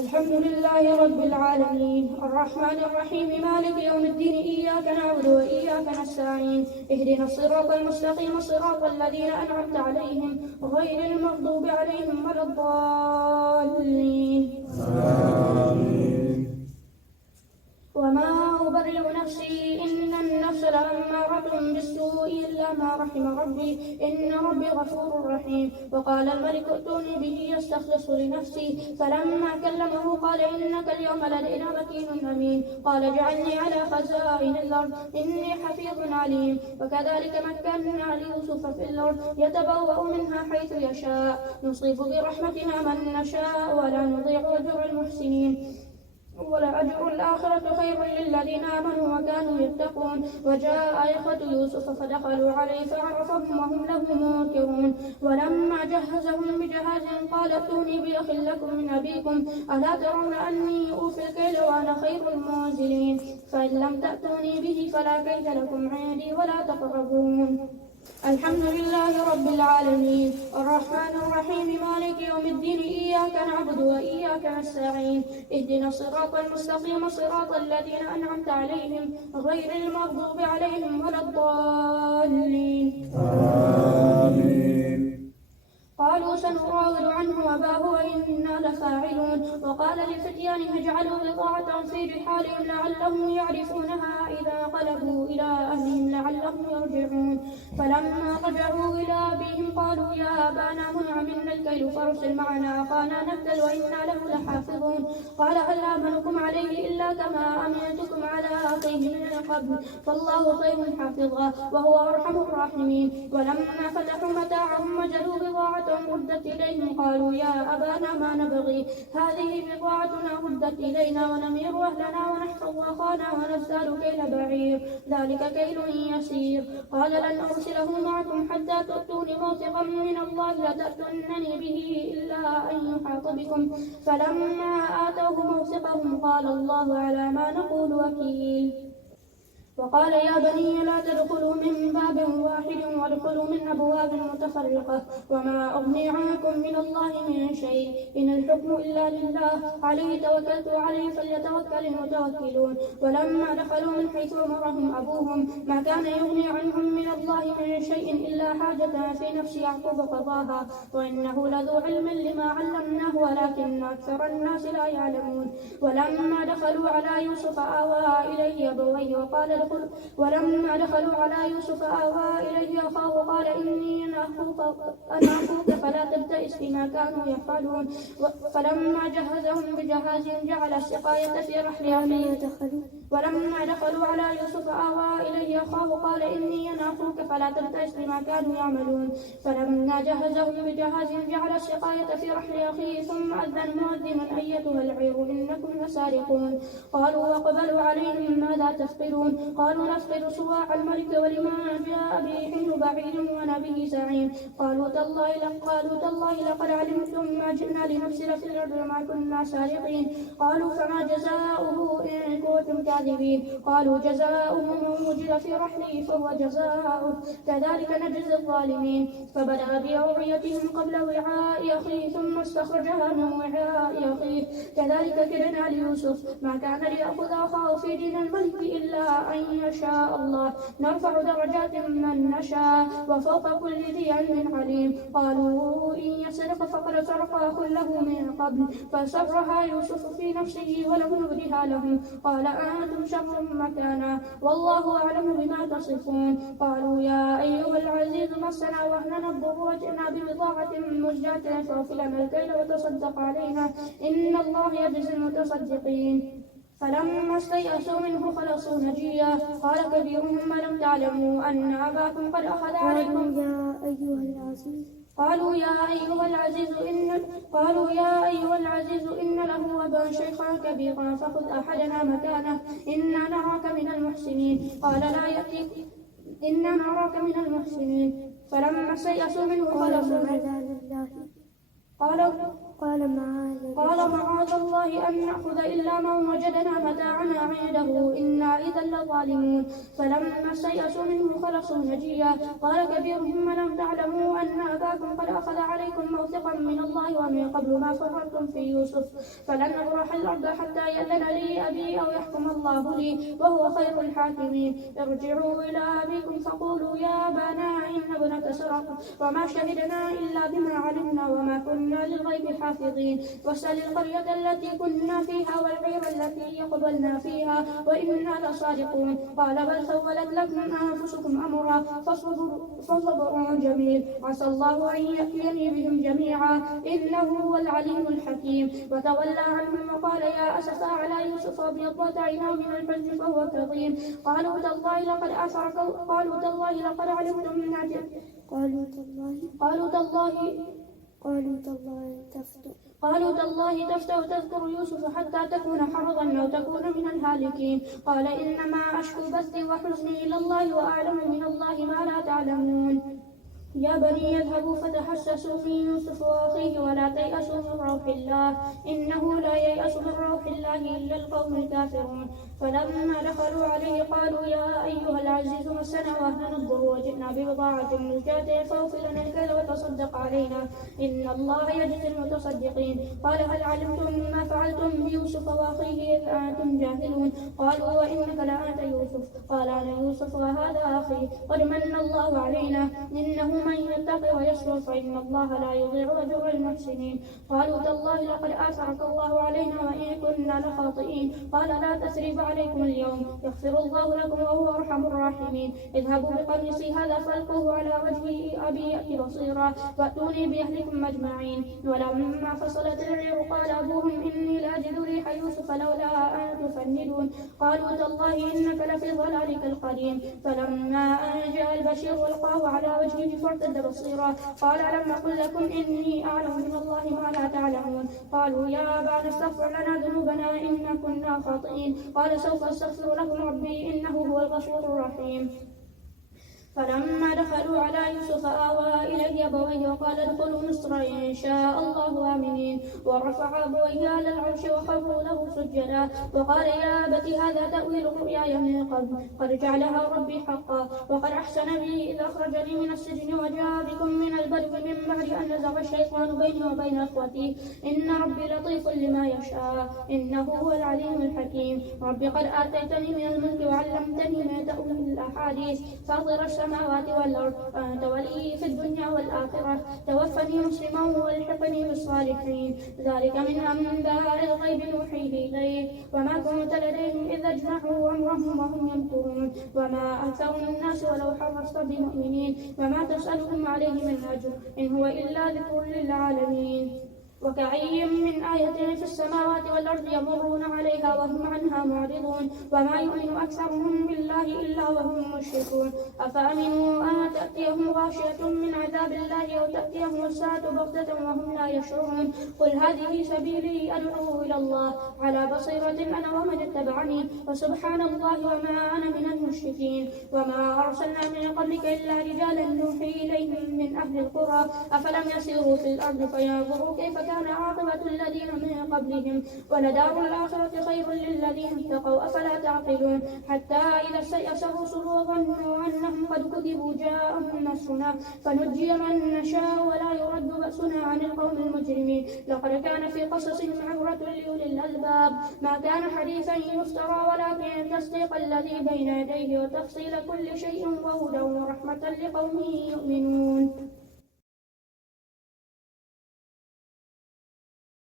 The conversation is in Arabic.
الحمد لله رب العالمين الرحمن الرحيم مالك يوم الدين إياك نعبد وإياك نستعين اهدنا الصراط المستقيم صراط الذين أنعمت عليهم غير المغضوب عليهم ولا الضالين وما أبرئ نفسي إن النفس لأمارة بالسوء إلا ما رحم ربي إن ربي غفور رحيم. وقال الملك ائتوني به يستخلص لنفسي فلما كلمه قال إنك اليوم لدينا مكين أمين. قال اجعلني على خزائن الأرض إني حفيظ عليم. وكذلك مكنا ليوسف في الأرض يتبوأ منها حيث يشاء نصيب برحمتنا من نشاء ولا نضيع أجر المحسنين ولأجر الآخرة خير للذين آمنوا وكانوا يتقون. وجاء إخوة يوسف فدخلوا عليه فعرفهم وهم له منكرون. ولما جهزهم بجهاز قال ائتوني بأخ لكم من أبيكم ألا ترون أني أوفي الكيل وأنا خير المنزلين فإن لم تأتوني به فلا كيد لكم عندي ولا تقربون. الحمد لله رب العالمين الرحمن الرحيم مالك يوم الدين إياك نعبد وإياك نستعين اهدنا الصراط المستقيم صراط الذين أنعمت عليهم غير المغضوب عليهم ولا الضالين آمين. قالوا سنراود عنه أباه وإنا لفاعلون. وقال لفتيانه اجعلوا بضاعة في رحالهم لعلهم يعرفونها إذا قلبوا إلى أهلهم لعلهم يرجعون. فلما رجعوا إلى أبيهم قالوا يا أبانا منع منا الكيل فارسل معنا أخانا نكتل وإنا له لحافظون. قال هل آمنكم عليه إلا كما أمنتكم على أخيه من قبل فالله خير حافظا وهو أرحم الراحمين. ولما فتحوا متاعهم وجدوا بضاعة ردت إليهم قالوا يا أبانا ما نبغي هذه بضاعتنا ردت إلينا ونمير أهلنا ونحفظ أخانا ونزداد كيل بعير ذلك كيل يسير. قال لن أرسله معكم حتى تؤتوني موثقا من الله لتأتونني به إلا أن يحاط بكم. فلما آتوه موثقهم قال الله على ما نقول وكيل. وقال يا بني لا تدخلوا من باب واحد وادخلوا من أبواب متفرقة وما أغني عنكم من الله من شيء إن الحكم إلا لله عليه توكلت عليه فليتوكل المتوكلون. ولما دخلوا من حيث أمرهم أبوهم ما كان يغني عنهم من الله من شيء إلا حاجة في نفس يعقوب قضاها وإنه لذو علم لما علمناه ولكن أكثر الناس لا يعلمون. ولما دخلوا على يوسف آوى إليه أبويه وقال ولما دخلوا على يوسف آوى إليه أخاه قال إني أنا أخوك فلا تبتئس بما كانوا يفعلون. فلما جهزهم بجهاز جعل السقاية في رحل أخيه ولما دخلوا على يوسف آوى إليه أخاه قال إني أنا أخوك فلا تبتئس بما كانوا يعملون. فلما جهزهم بجهاز جعل السقاية في رحل أخيه ثم أذن مؤذن أيتها العير إنكم لسارقون. قالوا وأقبلوا عليهم ماذا تفقدون قالوا نفقد صواع الملك ولمن جاء به حمل بعير ونبي زعيم. قالوا تالله لقد علمتم ما جئنا لنفسد في الأرض وما كنا سارقين. قالوا فما جزاؤه إن كنتم كاذبين. قالوا جزاؤه من وجد في رحله فهو جزاؤه كذلك نجزي الظالمين. فبدأ بأوعيتهم قبل وعاء أخيه ثم استخرجها من وعاء أخيه كذلك كدنا ليوسف ما كان ليأخذ أخاه في دين الملك إلا أن يشاء الله نرفع درجات من نشاء وفوق كل ذي علم عليم. قالوا إن يسرق فقد سرق أخ له من قبل فسرها يوسف في نفسه ولم يبدها لهم قال أنتم شر مكانا والله أعلم بما تصفون. قالوا يا أيها العزيز مسنا وأهلنا الضر وجئنا ببضاعة مزجاة فاغفر لنا الكيل وتصدق علينا إن الله يجزي المتصدقين. فلما استيأسوا منه خلصوا نجيا قال كبيرهم ألم تعلموا أن أباكم قد أخذ عليكم قالوا يا أيها العزيز إن له أبا شيخا كبيرا فخذ أحدنا مكانه إنا نراك من المحسنين. قال لا يأتيك إنا نراك من المحسنين. فلما استيأسوا منه خلصوا قال معاذ الله أن نأخذ إلا من وجدنا متاعنا عنده إنا إذا لظالمون. فلما استيأسوا منه خلصوا نجيا. قال كبيرهم ألم تعلموا أن أباكم قد أخذ عليكم موثقا من الله ومن قبل ما فرطتم في يوسف فلن نبرح الأرض حتى يأذن لي أبي أو يحكم الله لي وهو خير الحاكمين. ارجعوا إلى أبيكم فقولوا يا أبانا إن ابنك سرق وما شهدنا إلا بما علمنا وما كنا للغيب حافظين. واسأل القرية التي كنا فيها والعير التي قبلنا فيها وإنا لصادقون. قال بل سولت لكم أنفسكم أمرا فصبر جميل عسى الله أن يأتيني بهم جميعا إنه هو العليم الحكيم. وتولى عنهم وقال يا أسفا على يوسف وابيضت عيناه من الحزن فهو كظيم. قالوا تالله لقد أثرك قالوا تالله لقد علمتم من قالوا تالله تفتأ تذكر يوسف حتى تكون حرضا أو تكون من الهالكين. قال إنما أشكو بثي وحزني إلى الله وأعلم من الله ما لا تعلمون. يا بني اذهبوا فتحسسوا من يوسف وأخيه ولا تيأسوا من روح الله إنه لا ييأس من روح الله إلا القوم الكافرون. فلما دخلوا عليه قالوا يا أيها العزيز مسنا وأهلنا الضر وجئنا ببضاعة مزجاة فاغفر لنا الكيل وتصدق علينا إن الله يجزي المتصدقين. قال هل علمتم ما فعلتم بيوسف وأخيه إذ أنتم جاهلون؟ قالوا وإنك لأنت يوسف. قال أنا يوسف وهذا أخي قد من الله علينا إنه من يتق ويصبر فإن الله لا يضيع أجر المحسنين. قالوا تالله لقد آثرك الله علينا وإن كنا لخاطئين. قال لا تثريب عليكم اليوم يغفر الله لكم وهو أرحم الراحمين. اذهبوا بقميصي هذا فألقوه على وجه أبي يأتي بصيرا وأتوني بأهلكم أجمعين. ولما فصلت العير قال أبوهم إني لأجد ريح يوسف لولا أن تفندون. قالوا تالله إنك لفي ضلالك القديم. فلما أن جاء البشير ألقاه على وجهه فارتد بصيرا. قال ألم أقل لكم إني أعلم من الله ما لا تعلمون. قالوا يا أبانا استغفر لنا ذنوبنا إنا كنا خاطئين. قال سوف أستغفر لكم ربي إنه هو الغفور الرحيم. فلما دخلوا على يوسف آوى إليه أبويه وقال ادخلوا مصر إن شاء الله آمنين. ورفع أبويه على العرش وخروا له سجدا وقال يا أبت هذا تأويل رؤياي من قبل قد جعلها ربي حقا وقد أحسن بي إذ أخرجني من السجن وجاء بكم من البدو من بعد أن نزغ الشيطان بيني وبين أخوتي إن ربي لطيف لما يشاء إنه هو العليم الحكيم. ربي قد آتيتني من الملك وعلمتني من تأويل الأحاديث فاطر السماوات والأرض أنت ولي في الدنيا والآخرة توفني مسلما والحقني بالصالحين. ذلك من أنباء الغيب نوحيه إليك وما كنت لديهم إذ أجمعوا أمرهم وهم يمكرون. وما أكثر الناس ولو حرصت بمؤمنين وما تسألهم عليه من أجر إن هو إلا ذكر للعالمين. وكأي من آية في السماوات والأرض يمرون عليها وهم عنها معرضون وما يؤمن أكثرهم بالله إلا وهم مشركون. أفأمنوا أن تأتيهم غاشية من عذاب الله أو تأتيهم الساعة بغتة وهم لا يشعرون. قل هذه سبيلي أدعو إلى الله على بصيرة أنا ومن اتبعني وسبحان الله وما أنا من المشركين. وما أرسلنا من قبلك إلا رجالا نوحي إليهم من أهل القرى أفلم يسيروا في الأرض فينظروا كيف كان عاقبة الذين من قبلهم ولدار الآخرة خير للذين اتقوا أفلا تعقلون. حتى إذا استيأس الرسل وظنوا أنهم قد كذبوا جاءهم نصرنا فنجي من نشاء ولا يرد بأسنا عن القوم المجرمين. لقد كان في قصصهم عبرة لأولي الألباب ما كان حديثا يفترى ولكن تصديق الذي بين يديه وتفصيل كل شيء وهدى ورحمة لقوم يؤمنون.